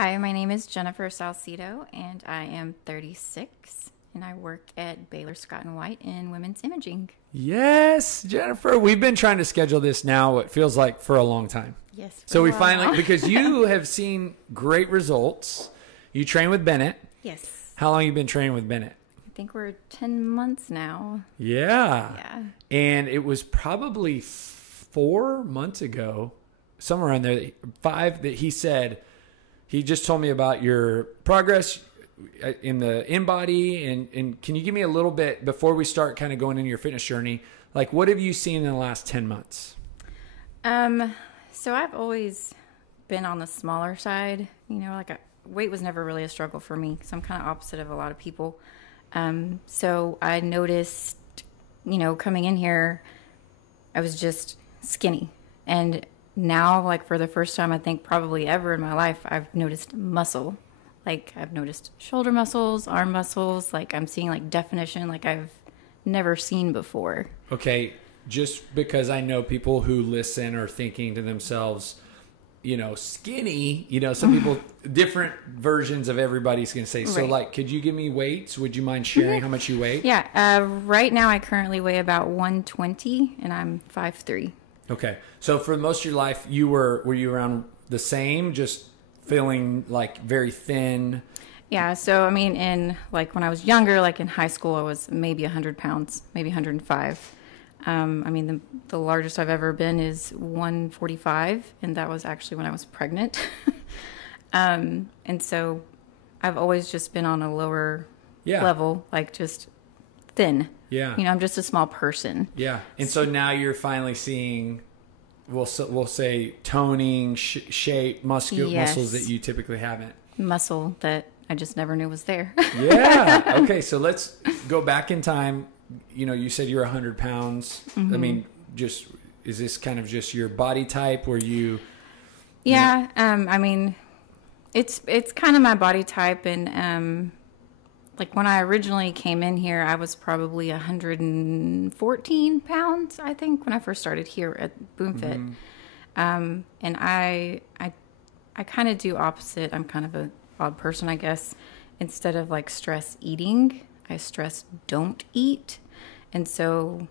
Hi, my name is Jennifer Salcido, and I am 36, and I work at Baylor Scott& White in women's imaging. Yes, Jennifer. We've been trying to schedule this now, it feels like, for a long time. Yes. So we finally, because you have seen great results. You train with Bennett. Yes. How long have you been training with Bennett? I think we're 10 months now. Yeah. Yeah. And it was probably 4 months ago, somewhere around there, 5, that he said, he just told me about your progress in the in-body. And can you give me a little bit, before we start kind of going into your fitness journey, like what have you seen in the last 10 months? So I've always been on the smaller side. Weight was never really a struggle for me, because I'm kind of opposite of a lot of people. So I noticed, coming in here, I was just skinny. And now, like for the first time, I think probably ever in my life, I've noticed muscle. Like I've noticed shoulder muscles, arm muscles. Like I'm seeing like definition like I've never seen before. Okay, just because I know people who listen are thinking to themselves, skinny, some people, different versions of everybody's going to say. So like, could you give me weights? Would you mind sharing how much you weigh? Yeah. Right now I currently weigh about 120 and I'm 5'3". Okay. So for most of your life, were you around the same, just feeling like very thin? Yeah. So, I mean, when I was younger, like in high school, I was maybe 100 pounds, maybe 105. The largest I've ever been is 145, and that was actually when I was pregnant. And so I've always just been on a lower level, like just thin. Yeah. I'm just a small person. Yeah. And so now you're finally seeing, we'll say toning, shape, muscles that you typically haven't. Muscle that I just never knew was there. Yeah. Okay. So let's go back in time. You said you're 100 pounds. Mm-hmm. I mean, is this kind of just your body type where you? Yeah. It's kind of my body type. And, like when I originally came in here, I was probably 114 pounds, I think, when I first started here at Boomfit. Mm-hmm. And I kind of do opposite. I'm kind of an odd person, I guess. Instead of like stress eating, I stress don't eat. And so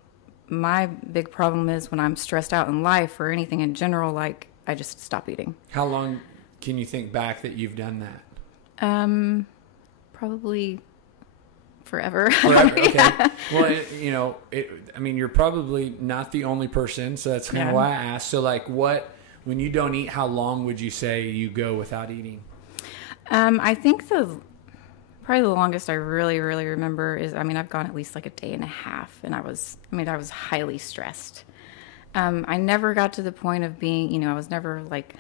my big problem is when I'm stressed out in life or anything in general, like I just stop eating. How long can you think back that you've done that? Probably forever. Okay. Yeah. Well, you're probably not the only person, so that's kind of why I asked. So like when you don't eat, how long would you say you go without eating? I think probably the longest I really, really remember is, I've gone at least like a day and a half, and I was highly stressed. I never got to the point of being, I was never like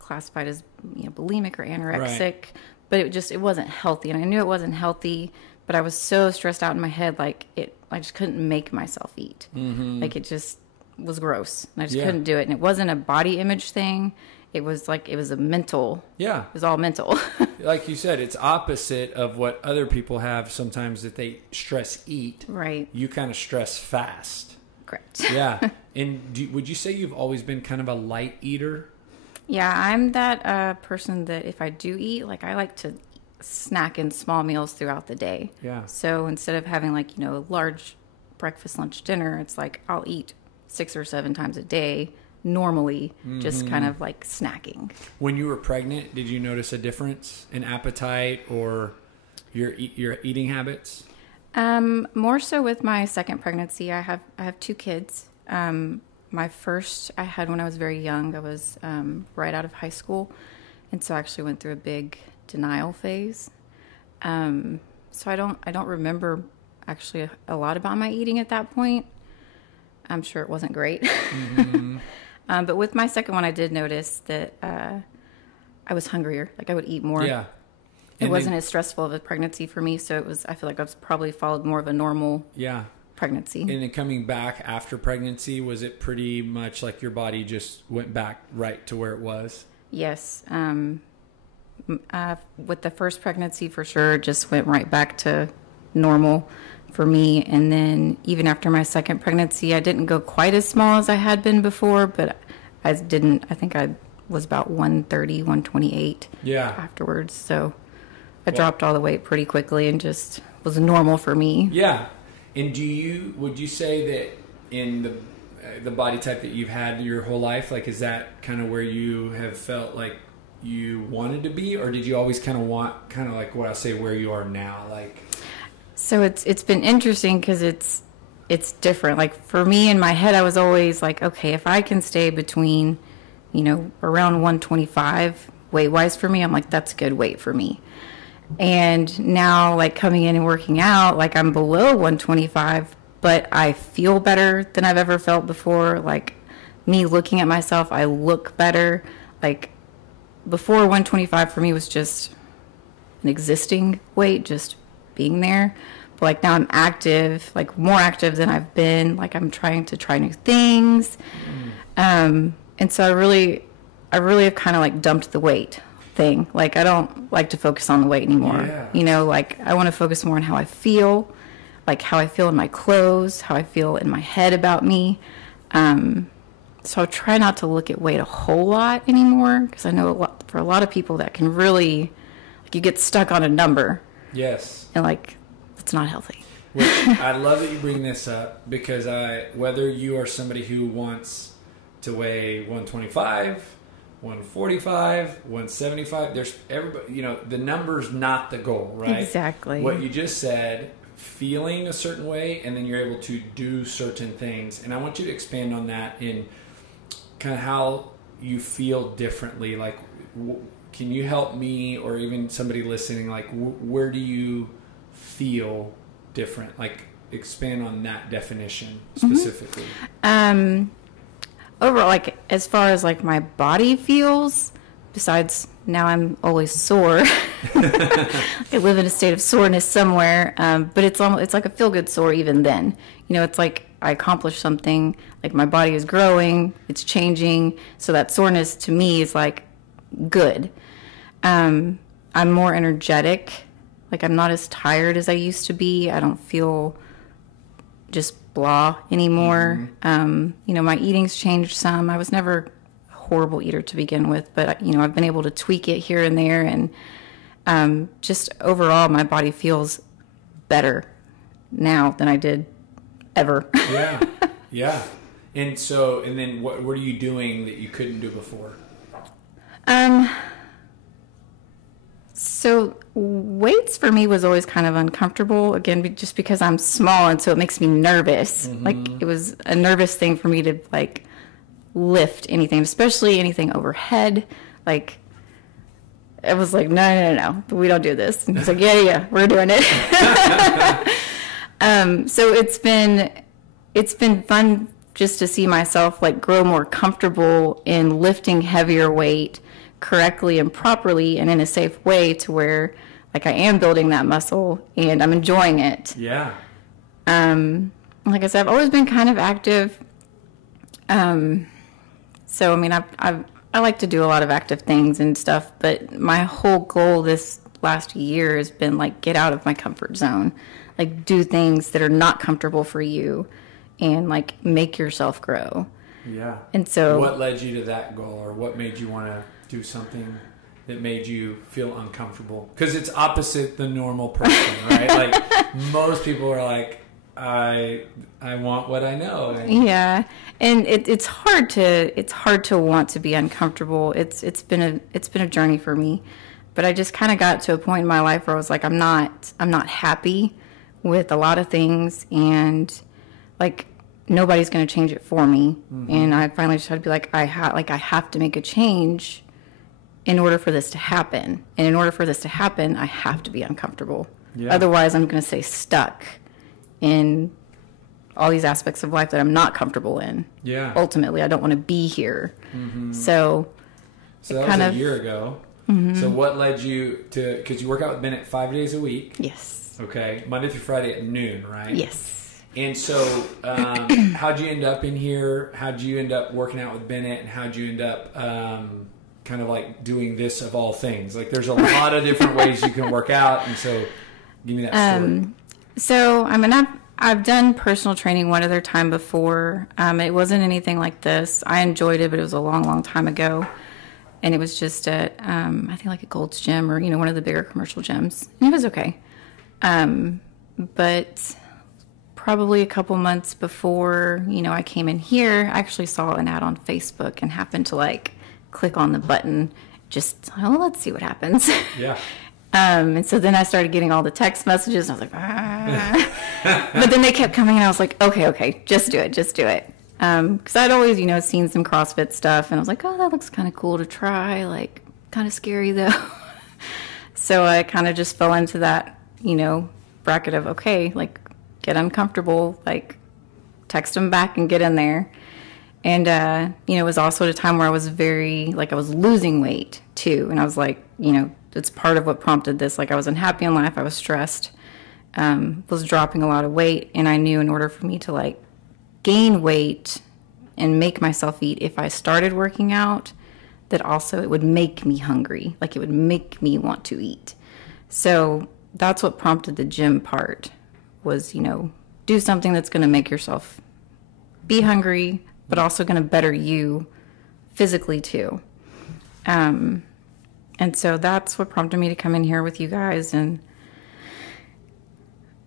classified as, bulimic or anorexic, right. But it wasn't healthy, and I knew it wasn't healthy, but I was so stressed out in my head, like I just couldn't make myself eat. Mm-hmm. Like it just was gross, and I just couldn't do it. And it wasn't a body image thing. It was a mental. Yeah. It was all mental. Like you said, it's opposite of what other people have sometimes, that they stress eat. Right. You kind of stress fast. Correct. Yeah. And would you say you've always been kind of a light eater? Yeah, I'm that person that if I do eat, like I like to snack in small meals throughout the day. Yeah. So instead of having like, a large breakfast, lunch, dinner, it's like I'll eat 6 or 7 times a day normally, just kind of like snacking. When you were pregnant, did you notice a difference in appetite or your eating habits? More so with my second pregnancy. I have 2 kids. My first I had when I was very young. I was right out of high school, and so I actually went through a big denial phase. So I don't remember actually a lot about my eating at that point. I'm sure it wasn't great. Mm-hmm. But with my second one, I did notice that I was hungrier. Like I would eat more. Yeah. It wasn't as stressful of a pregnancy for me, so I feel like I've probably followed more of a normal pregnancy. And then coming back after pregnancy, was it pretty much like your body just went back right to where it was? Yes. With the first pregnancy, for sure, just went right back to normal for me. And then even after my second pregnancy, I didn't go quite as small as I had been before, but I think I was about 130, 128 afterwards. So I dropped all the weight pretty quickly and just was normal for me. Yeah. And would you say that in the body type that you've had your whole life, like, is that kind of where you have felt like you wanted to be, or did you always kind of want, kind of like what I say, where you are now? Like, so it's been interesting because it's different. Like for me in my head, I was always like, okay, if I can stay between, around 125 weight wise for me, I'm like, that's good weight for me. And now, like, coming in and working out, like, I'm below 125, but I feel better than I've ever felt before. Like, me looking at myself, I look better. Like, before 125 for me was just an existing weight, just being there. But, like, now I'm active, like, more active than I've been. Like, I'm trying to try new things. And so I really have kind of, like, dumped the weight thing. Like, I don't like to focus on the weight anymore. Like, I want to focus more on how I feel, like how I feel in my clothes, how I feel in my head about me. So I try not to look at weight a whole lot anymore, because I know for a lot of people that can really, like, you get stuck on a number. Yes. And, like, it's not healthy. Which, I love that you bring this up, because whether you are somebody who wants to weigh 125, 145, 175, there's everybody, the number's not the goal, right? Exactly. What you just said, feeling a certain way, and then you're able to do certain things. And I want you to expand on that in kind of how you feel differently. Like, can you help me, or even somebody listening, like, where do you feel different? Like, expand on that definition specifically. Overall, like, as far as, like, my body feels, besides now I'm always sore. I live in a state of soreness somewhere, but it's like a feel-good sore even then. It's like I accomplished something, like my body is growing, it's changing, so that soreness to me is, like, good. I'm more energetic. Like, I'm not as tired as I used to be. I don't feel just blah anymore. My eating's changed some. I was never a horrible eater to begin with, but I've been able to tweak it here and there, and just overall my body feels better now than I did ever. Yeah. And then what are you doing that you couldn't do before? So weights for me was always kind of uncomfortable, again, just because I'm small, and so it makes me nervous. Like, it was a nervous thing for me to, like, lift anything, especially anything overhead. Like, I was like, no, we don't do this. And he's like, yeah, we're doing it. So it's been fun just to see myself, like, grow more comfortable in lifting heavier weight correctly and properly and in a safe way, to where, like, I am building that muscle and I'm enjoying it. Yeah. Like I said, I've always been kind of active. So, I mean, I like to do a lot of active things and stuff, but my whole goal this last year has been, like, get out of my comfort zone, like, do things that are not comfortable for you, and, like, make yourself grow. Yeah. And so, what led you to that goal, or what made you want to do something that made you feel uncomfortable? Because it's opposite the normal person, right? Like, most people are like, I want what I know. Yeah, and it's hard to want to be uncomfortable. It's been a journey for me, but I just kind of got to a point in my life where I was like, I'm not happy with a lot of things, and, like, nobody's going to change it for me. And I finally just had to be like, I have to make a change in order for this to happen. And in order for this to happen, I have to be uncomfortable. Yeah. Otherwise, I'm going to stay stuck in all these aspects of life that I'm not comfortable in. Yeah. Ultimately, I don't want to be here. So that was a year ago. So what led you to, because you work out with Bennett 5 days a week. Yes. Okay. Monday through Friday at noon, right? Yes. And so how'd you end up in here? How'd you end up working out with Bennett? And how'd you end up kind of, like, doing this of all things? Like, there's a lot of different ways you can work out. And so give me that story. So, I mean, I've done personal training one other time before. It wasn't anything like this. I enjoyed it, but it was a long, long time ago. And it was just at, I think like a Gold's Gym or, one of the bigger commercial gyms. And it was okay. But probably a couple months before, I came in here, I actually saw an ad on Facebook and happened to like click on the button. Just, let's see what happens. Yeah. And so then I started getting all the text messages. And I was like, ah. But then they kept coming and I was like, okay, just do it. Because I'd always, seen some CrossFit stuff, and I was like, oh, that looks kind of cool to try, like, kind of scary, though. So I kind of just fell into that, bracket of, okay, like, get uncomfortable, like, text them back and get in there. And, it was also at a time where I was I was losing weight, too. And I was like, it's part of what prompted this. Like, I was unhappy in life, I was stressed, was dropping a lot of weight, and I knew in order for me to, like, gain weight and make myself eat, if I started working out, that also it would make me hungry. Like, it would make me want to eat. So that's what prompted the gym part was, do something that's going to make yourself be hungry, but also going to better you physically too. And so that's what prompted me to come in here with you guys. And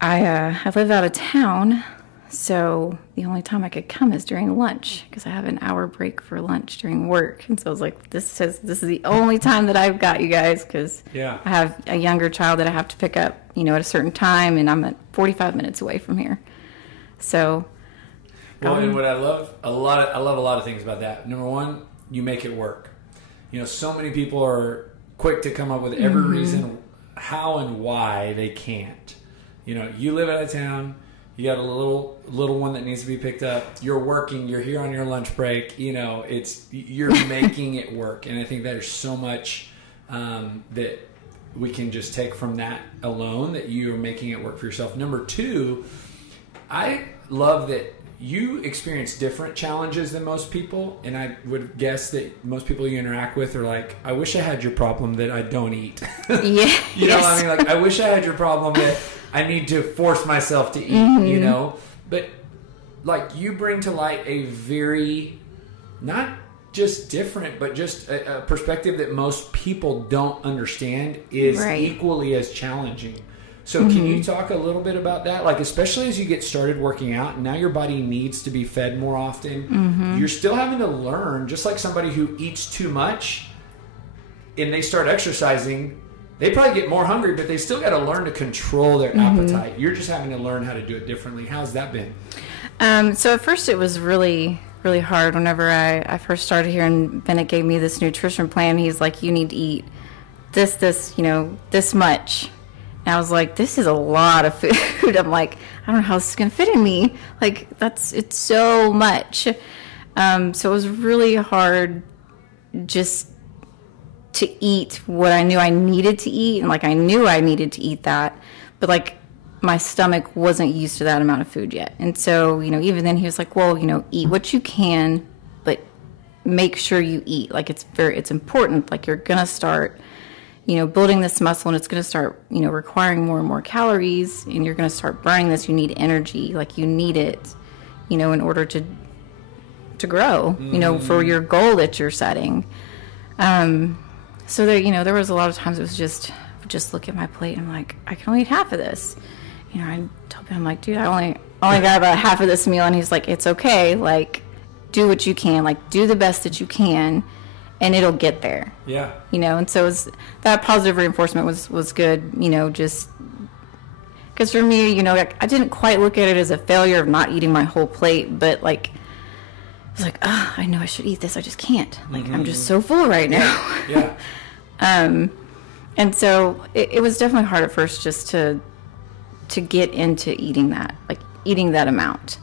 I live out of town, so the only time I could come is during lunch because I have an hour break for lunch during work. And so I was like, this is the only time that I've got you guys because I have a younger child that I have to pick up, at a certain time, and I'm at 45 minutes away from here. So, and what I love a lot of things about that. Number one, you make it work. So many people are quick to come up with every reason how and why they can't. You live out of town. You got a little one that needs to be picked up. You're working. You're here on your lunch break. You're making it work. And I think there's so much that we can just take from that alone, that you are making it work for yourself. Number two, I love that you experience different challenges than most people. And I would guess that most people you interact with are like, I wish I had your problem that I don't eat. Yeah. I mean? Like, I wish I had your problem that I need to force myself to eat, But, like, you bring to light a very, not just different, but just a perspective that most people don't understand is equally as challenging. So can you talk a little bit about that? Like, especially as you get started working out and now your body needs to be fed more often, you're still having to learn, just like somebody who eats too much and they start exercising, they probably get more hungry, but they still got to learn to control their appetite. You're just having to learn how to do it differently. How's that been? So at first it was really, really hard. Whenever I first started here and Bennett gave me this nutrition plan, he's like, you need to eat this, this much. And I was like, this is a lot of food. I'm like, I don't know how this is going to fit in me. Like, it's so much. So it was really hard just to eat what I knew I needed to eat. And, like, I knew I needed to eat that. But, like, my stomach wasn't used to that amount of food yet. And so, even then he was like, well, eat what you can, but make sure you eat. Like, it's important. Like, you're going to start building this muscle, and it's going to start, requiring more and more calories, and you're going to start burning this. You need energy, like you need it, in order to grow, for your goal that you're setting. So there was a lot of times it was just look at my plate and I'm like, I can only eat half of this. I told him, I'm like, dude, I only got about half of this meal, and he's like, it's okay, like, do what you can, like, do the best that you can, and it'll get there. Yeah. And so that positive reinforcement was good, just because for me, I didn't quite look at it as a failure of not eating my whole plate, but like, I was like, I know I should eat this, I just can't. Like, I'm just so full right now. Yeah. And so it was definitely hard at first just to get into eating that amount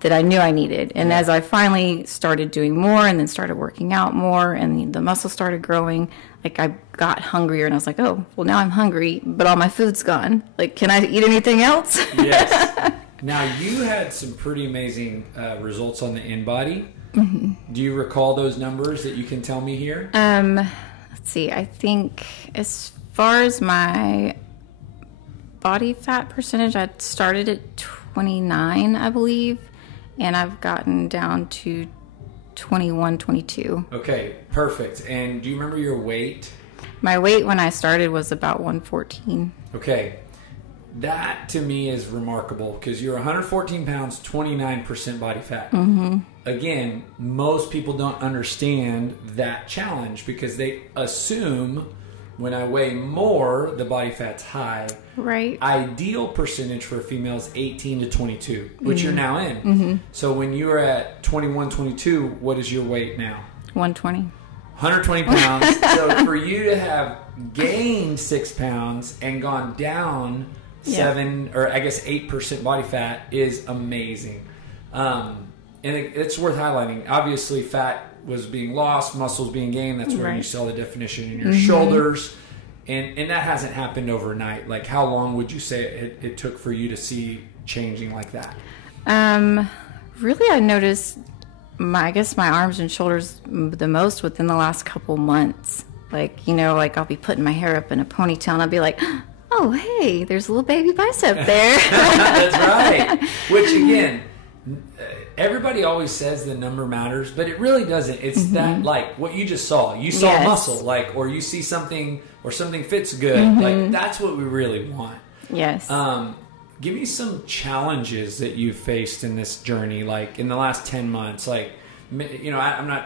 that I knew I needed. And as I finally started doing more and then started working out more and the muscle started growing, like, I got hungrier and I was like, oh, well, now I'm hungry, but all my food's gone. Like, can I eat anything else? Yes. Now, you had some pretty amazing results on the InBody. Do you recall those numbers that you can tell me here? Let's see. I think as far as my body fat percentage, I started at 29, I believe. And I've gotten down to 21, 22. Okay, perfect. And do you remember your weight? My weight when I started was about 114. Okay. That to me is remarkable because you're 114 pounds, 29% body fat. Mm-hmm. Again, most people don't understand that challenge because they assume when I weigh more, the body fat's high. Right. Ideal percentage for a female is 18 to 22, which you're now in. So when you were at 21, 22, what is your weight now? 120. 120 pounds. So for you to have gained 6 pounds and gone down 8% body fat is amazing. And it's worth highlighting. Obviously, fat was being lost, muscles being gained. That's where you saw the definition in your shoulders. And that hasn't happened overnight. Like, how long would you say it took for you to see changing like that? Really, I noticed my arms and shoulders the most within the last couple months. Like, I'll be putting my hair up in a ponytail and I'll be like, oh, hey, there's a little baby bicep there. That's right. Which, again, everybody always says the number matters, but it really doesn't. It's that, like, what you just saw. You saw muscle, like, or you see something, or something fits good. Like, that's what we really want. Yes. Give me some challenges that you've faced in this journey, like, in the last 10 months. Like, I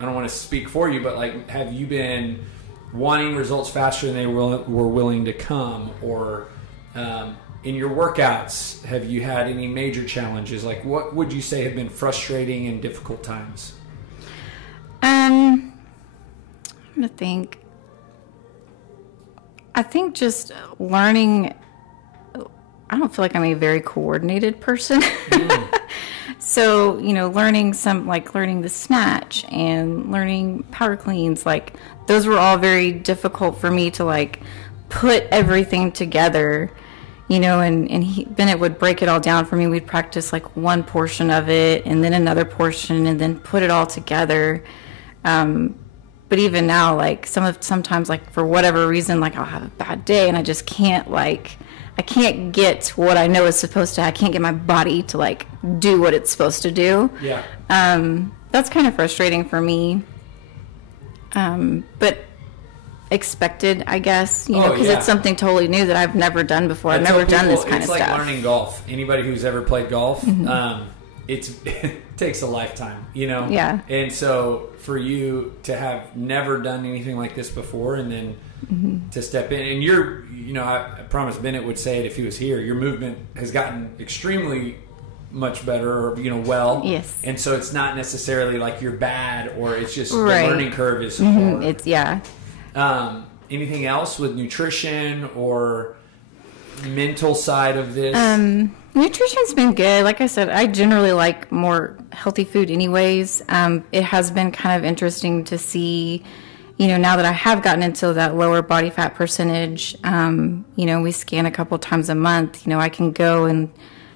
don't want to speak for you, but, like, have you been wanting results faster than they were willing to come? Or in your workouts, have you had any major challenges? Like, what would you say have been frustrating and difficult times? I'm going to think. I think just learning. I don't feel like I'm a very coordinated person. So, learning the snatch and learning power cleans, like, those were all very difficult for me to, like, put everything together, and Bennett would break it all down for me. We'd practice, like, one portion of it and then another portion and then put it all together. But even now, like, sometimes, like, for whatever reason, like, I'll have a bad day and I just can't, like, I can't get what I know is supposed to. I can't get my body to, like, do what it's supposed to do. Yeah. That's kind of frustrating for me. But expected, I guess, because it's something totally new that I've never done before. I've never done this kind of stuff. It's like learning golf. Anybody who's ever played golf, it takes a lifetime, Yeah. And so for you to have never done anything like this before and then to step in, and I promise Bennett would say it if he was here, your movement has gotten extremely much better, or, well. Yes. And so it's not necessarily like you're bad, or it's just the learning curve is hard. It's, anything else with nutrition or mental side of this? Nutrition's been good. Like I said, I generally like more healthy food anyways. It has been kind of interesting to see, now that I have gotten into that lower body fat percentage, we scan a couple times a month. I can go and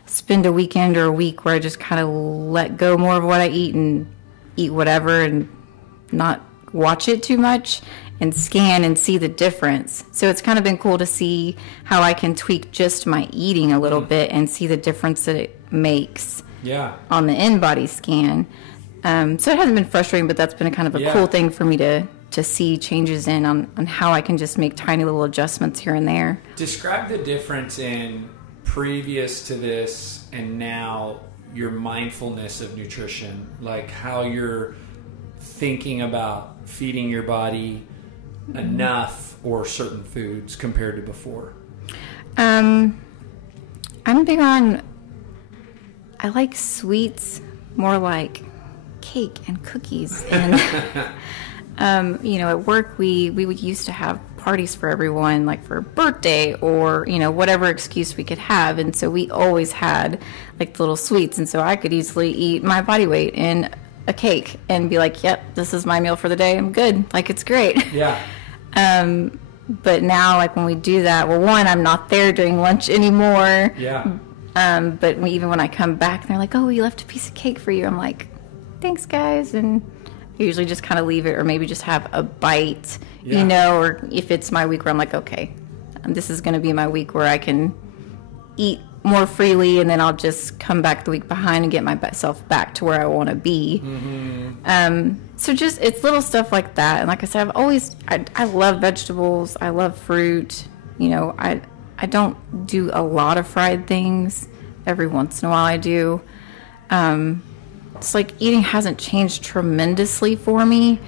spend a weekend or a week where I just kind of let go more of what I eat and eat whatever and not watch it too much and scan and see the difference. So it's kind of been cool to see how I can tweak just my eating a little bit and see the difference that it makes on the in-body scan. So it hasn't been frustrating, but that's been a kind of a cool thing for me to see changes on how I can just make tiny little adjustments here and there. Describe the difference in previous to this and now your mindfulness of nutrition, like how you're thinking about feeding your body enough or certain foods compared to before. I'm big on, I like sweets, more like cake and cookies. And, at work we would used to have parties for everyone, like for a birthday or, whatever excuse we could have. And so we always had like little sweets. And so I could easily eat my body weight in a cake and be like, yep, this is my meal for the day. I'm good. Like, it's great. Yeah. But now, like, when we do that, well, one, I'm not there during lunch anymore. Yeah. But even when I come back, they're like, oh, we left a piece of cake for you. I'm like, thanks, guys. And I usually just kind of leave it, or maybe just have a bite, or if it's my week where I'm like, okay, this is going to be my week where I can eat more freely, and then I'll just come back the week behind and get myself back to where I want to be. So just, it's little stuff like that. And like I said, I love vegetables. I love fruit. You know, I don't do a lot of fried things. Every once in a while I do. It's like eating hasn't changed tremendously for me,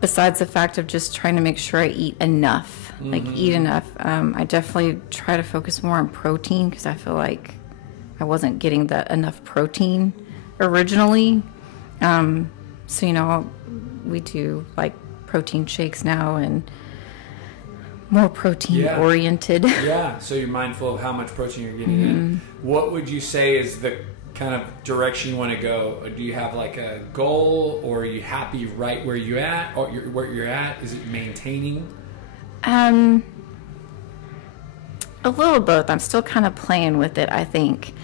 besides the fact of just trying to make sure I eat enough. Like, eat enough. I definitely try to focus more on protein, because I feel like I wasn't getting enough protein originally. So, you know, we do like protein shakes now and more protein oriented. Yeah. So you're mindful of how much protein you're getting in. What would you say is the kind of direction you want to go? Do you have like a goal, or are you happy right where you're at, or where you're at? Is it maintaining? A little both. I'm still kind of playing with it, I think.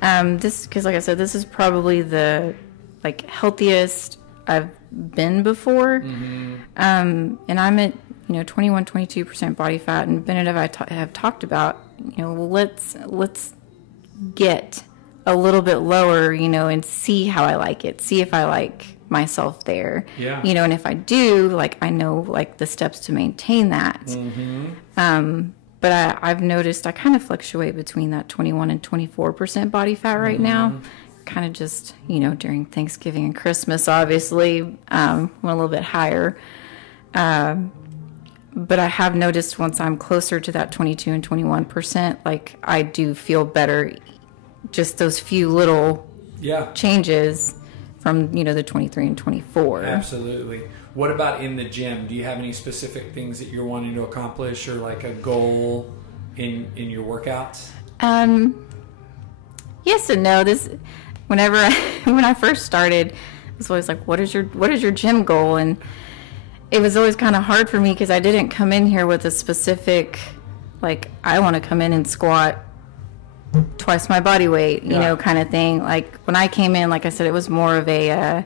Because like I said, this is probably the like healthiest I've been before. And I'm at, 21, 22% body fat, and Bennett and I have talked about, let's get a little bit lower, and see how I like it. See if I like myself there. Yeah. And if I do, like, I know like the steps to maintain that. But I've noticed I kind of fluctuate between that 21 and 24% body fat right now. Kind of just, during Thanksgiving and Christmas, obviously, went a little bit higher. But I have noticed once I'm closer to that 22 and 21%, like, I do feel better. Just those few little changes from, the 23 and 24. Absolutely. What about in the gym? Do you have any specific things that you're wanting to accomplish, or like a goal in your workouts? Yes and no. When I first started, it was always like, what is your gym goal? And it was always kind of hard for me, because I didn't come in here with a specific, like, I want to come in and squat twice my body weight, you know, kind of thing. Like, when I came in, like I said, it was more of a,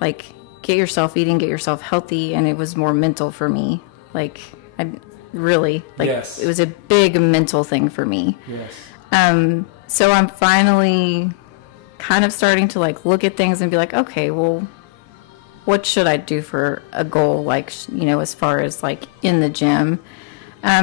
like, get yourself eating, get yourself healthy, and it was more mental for me. Like, I really, like, it was a big mental thing for me. So I'm finally kind of starting to, like, look at things and be like, okay, well, what should I do for a goal, like, as far as, like, in the gym?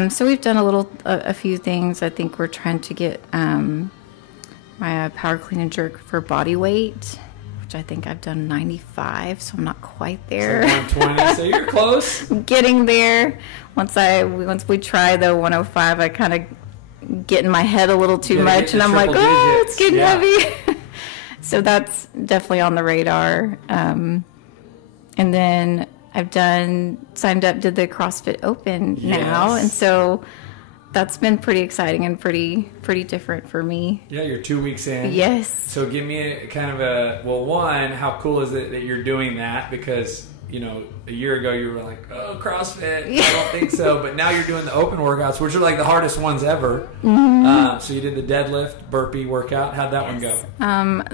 So we've done a few things. I think we're trying to get my power clean and jerk for body weight, which I think I've done 95, so I'm not quite there. So 120, so you're close. Getting there. Once we try the 105, I kind of get in my head a little too much, and I'm like, oh, it's getting heavy. So that's definitely on the radar. And then I've signed up, did the CrossFit Open now, and so that's been pretty exciting and pretty different for me. Yeah, you're 2 weeks in. Yes. So give me a kind of one, how cool is it that you're doing that? Because, a year ago you were like, oh, CrossFit, I don't think so. But now you're doing the open workouts, which are like the hardest ones ever. So you did the deadlift, burpee workout. How'd that one go?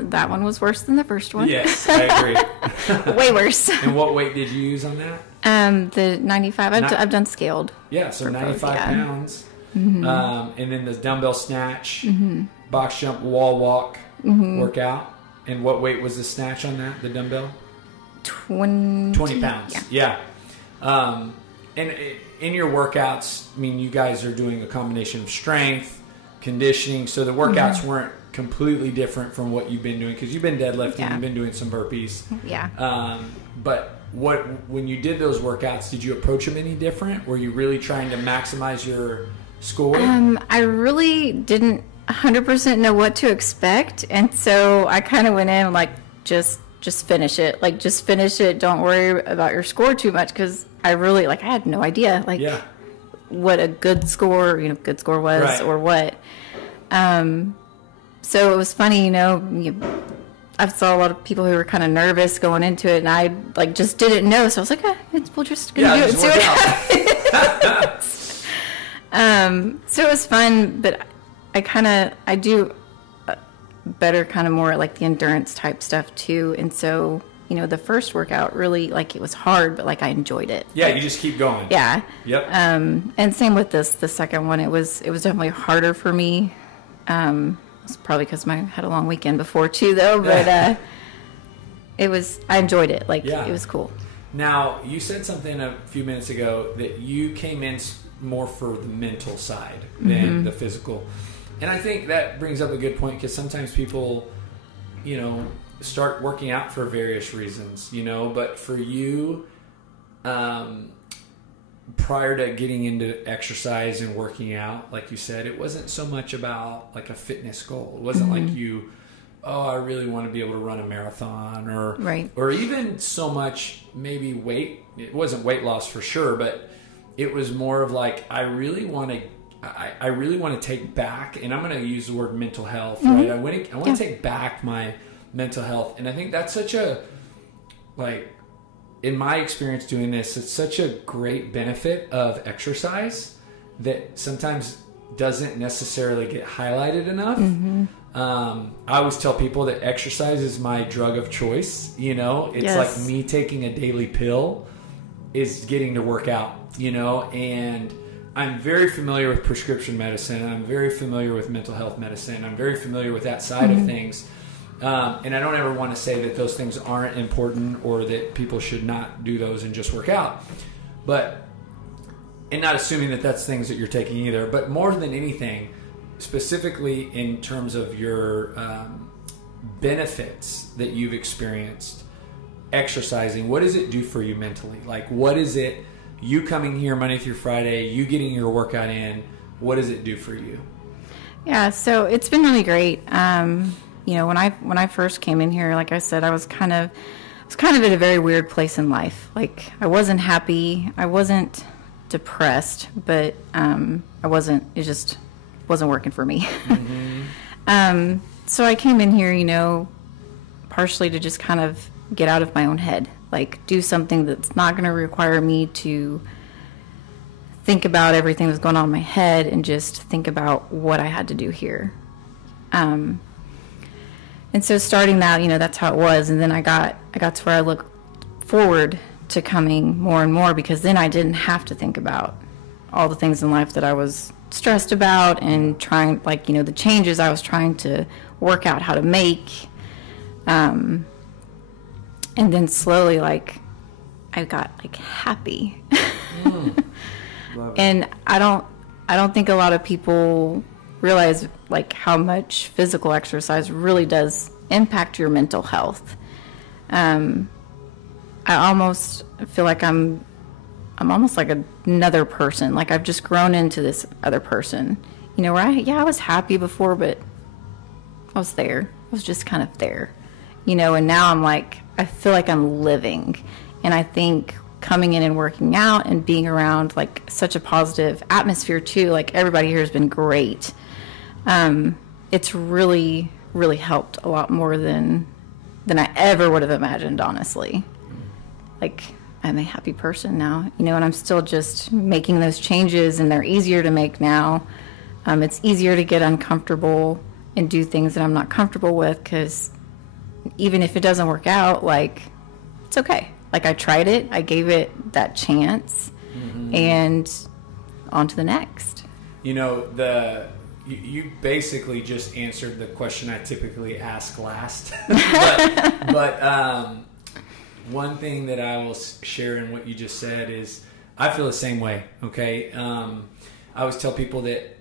That one was worse than the first one. Yes, I agree. Way worse. And what weight did you use on that? The 95. I've done scaled. Yeah, so 95 pounds. And then the dumbbell snatch, box jump, wall walk workout. And what weight was the snatch on that, the dumbbell? 20 pounds. Yeah. And in your workouts, I mean, you guys are doing a combination of strength, conditioning, so the workouts weren't completely different from what you've been doing, because you've been deadlifting, you've been doing some burpees. But when you did those workouts, did you approach them any different? Were you really trying to maximize your score? I really didn't 100% know what to expect, and so I kind of went in like, just finish it. Like, just finish it. Don't worry about your score too much, because I really, like, I had no idea, like, what a good score was, or what. So it was funny, I saw a lot of people who were kind of nervous going into it, and I, like, just didn't know. So I was like, we're just going to do it and see what happens. So it was fun, but I do better kind of more like the endurance type stuff too. And so, the first workout really, like, it was hard, but like I enjoyed it. Yeah, you just keep going. Yeah. Yep. And same with the second one. It was definitely harder for me. It's probably because I had a long weekend before too, though. But I enjoyed it. Like, it was cool. Now, you said something a few minutes ago that you came in more for the mental side than the physical. And I think that brings up a good point, because sometimes people, you know, start working out for various reasons, you know, but for you, prior to getting into exercise and working out, like you said, it wasn't so much about like a fitness goal. It wasn't like you, I really want to be able to run a marathon, or even so much maybe weight. It wasn't weight loss for sure, but it was more of like, I really want to take back, and I'm going to use the word mental health, right? I want to take back my mental health. And I think that's such a, like, in my experience doing this, it's such a great benefit of exercise that sometimes doesn't necessarily get highlighted enough. I always tell people that exercise is my drug of choice. You know, it's like me taking a daily pill is getting to work out, you know, and I'm very familiar with prescription medicine. I'm very familiar with mental health medicine. I'm very familiar with that side of things. And I don't ever want to say that those things aren't important or that people should not do those and just work out. And not assuming that that's things that you're taking either. But more than anything, specifically in terms of your benefits that you've experienced exercising, what does it do for you mentally? Like, what is it, you coming here Monday through Friday, you getting your workout in, what does it do for you? Yeah, so it's been really great. You know, when I first came in here, like I said, I was kind of in a very weird place in life. Like, I wasn't happy, I wasn't depressed, but it just wasn't working for me. So I came in here, you know, partially to just kind of get out of my own head, like do something that's not going to require me to think about everything that's going on in my head and just think about what I had to do here. And so starting that, you know, that's how it was. And then I got to where I look forward to coming more and more, because then I didn't have to think about all the things in life that I was stressed about and trying, like, you know, the changes I was trying to work out how to make. And then slowly, like, I got like happy. And I don't think a lot of people realize like how much physical exercise really does impact your mental health. I almost feel like I'm almost like another person. Like, I've just grown into this other person, you know, where I was happy before, but I was there. I was just kind of there, you know, and now I'm like, I feel like I'm living. And I think coming in and working out and being around like such a positive atmosphere too, like everybody here has been great. It's really, really helped a lot more than I ever would have imagined, honestly. Like, I'm a happy person now, you know, and I'm still just making those changes, and they're easier to make now. It's easier to get uncomfortable and do things that I'm not comfortable with, because even if it doesn't work out, like, it's okay. Like, I tried it, I gave it that chance, and on to the next. You know, you basically just answered the question I typically ask last. but one thing that I will share in what you just said is I feel the same way, okay? I always tell people that,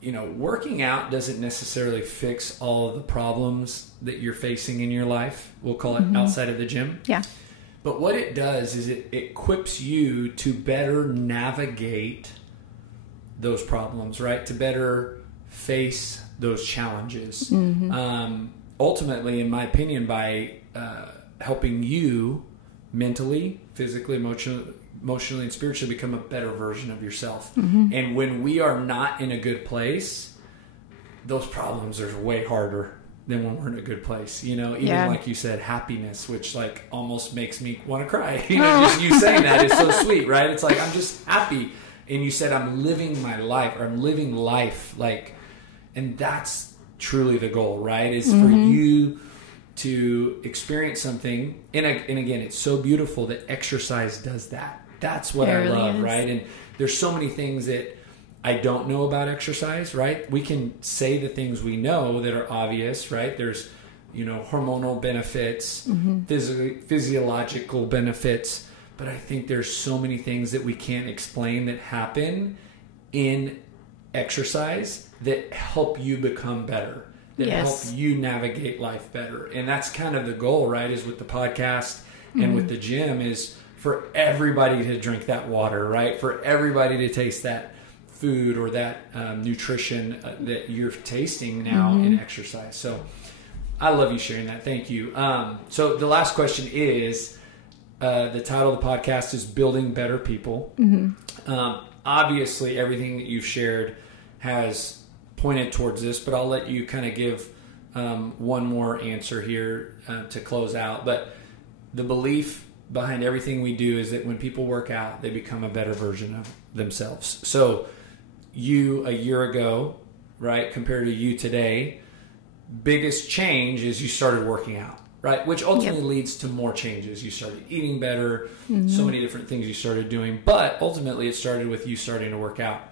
you know, working out doesn't necessarily fix all of the problems that you're facing in your life. We'll call it outside of the gym. Yeah. But what it does is it equips you to better navigate those problems, right? To better face those challenges. Ultimately, in my opinion, by helping you mentally, physically, emotionally, and spiritually become a better version of yourself. And when we are not in a good place, those problems are way harder than when we're in a good place. You know, even like you said, happiness, which like almost makes me want to cry. You know, just you saying that is so sweet, right? It's like, I'm just happy. And you said, I'm living my life, or I'm living life, like, and that's truly the goal, right? Is for you to experience something. And again, it's so beautiful that exercise does that. That's what I love, right? And there's so many things that I don't know about exercise, right? We can say the things we know that are obvious, right? There's, hormonal benefits, physiological benefits, but I think there's so many things that we can't explain that happen in exercise that help you become better, that help you navigate life better. And that's kind of the goal, right? Is with the podcast and with the gym, is for everybody to drink that water, right? For everybody to taste that food or that nutrition that you're tasting now in exercise. So I love you sharing that. Thank you. So the last question is, the title of the podcast is Building Better People. Obviously, everything that you've shared has pointed towards this, but I'll let you kind of give one more answer here to close out. But the belief behind everything we do is that when people work out, they become a better version of themselves. So you a year ago, right, compared to you today, biggest change is you started working out, right? Which ultimately leads to more changes. You started eating better, so many different things you started doing, but ultimately it started with you starting to work out.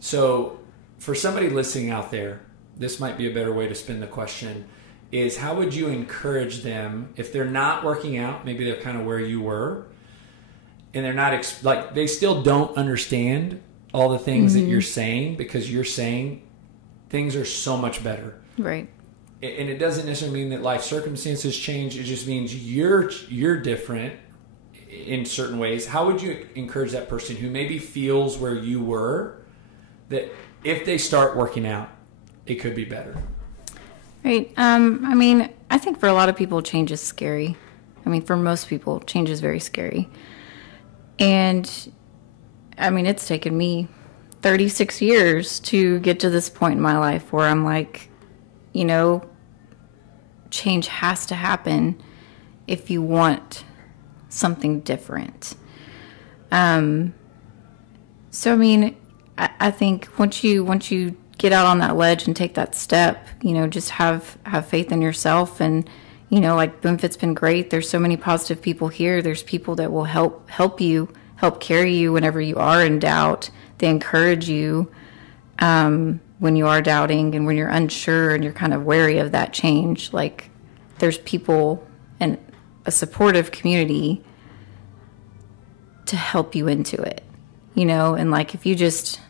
So for somebody listening out there, this might be a better way to spin the question, is how would you encourage them if they're not working out, maybe they're kind of where you were, and they're not, they still don't understand all the things that you're saying, because you're saying things are so much better. Right. And it doesn't necessarily mean that life circumstances change. It just means you're different in certain ways. How would you encourage that person who maybe feels where you were, that if they start working out, it could be better? Right. I think for a lot of people, change is scary. For most people, change is very scary. And, it's taken me 36 years to get to this point in my life where I'm like, change has to happen if you want something different. I think once you get out on that ledge and take that step, just have faith in yourself. And, like Boomfit's been great. There's so many positive people here. There's people that will help carry you whenever you are in doubt. They encourage you when you are doubting and when you're unsure and you're kind of wary of that change. Like, there's people and a supportive community to help you into it, and like, if you just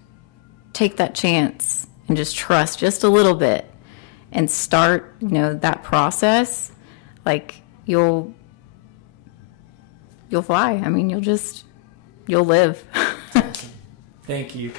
take that chance and just trust just a little bit and start, that process, like, you'll fly. You'll live. Thank you.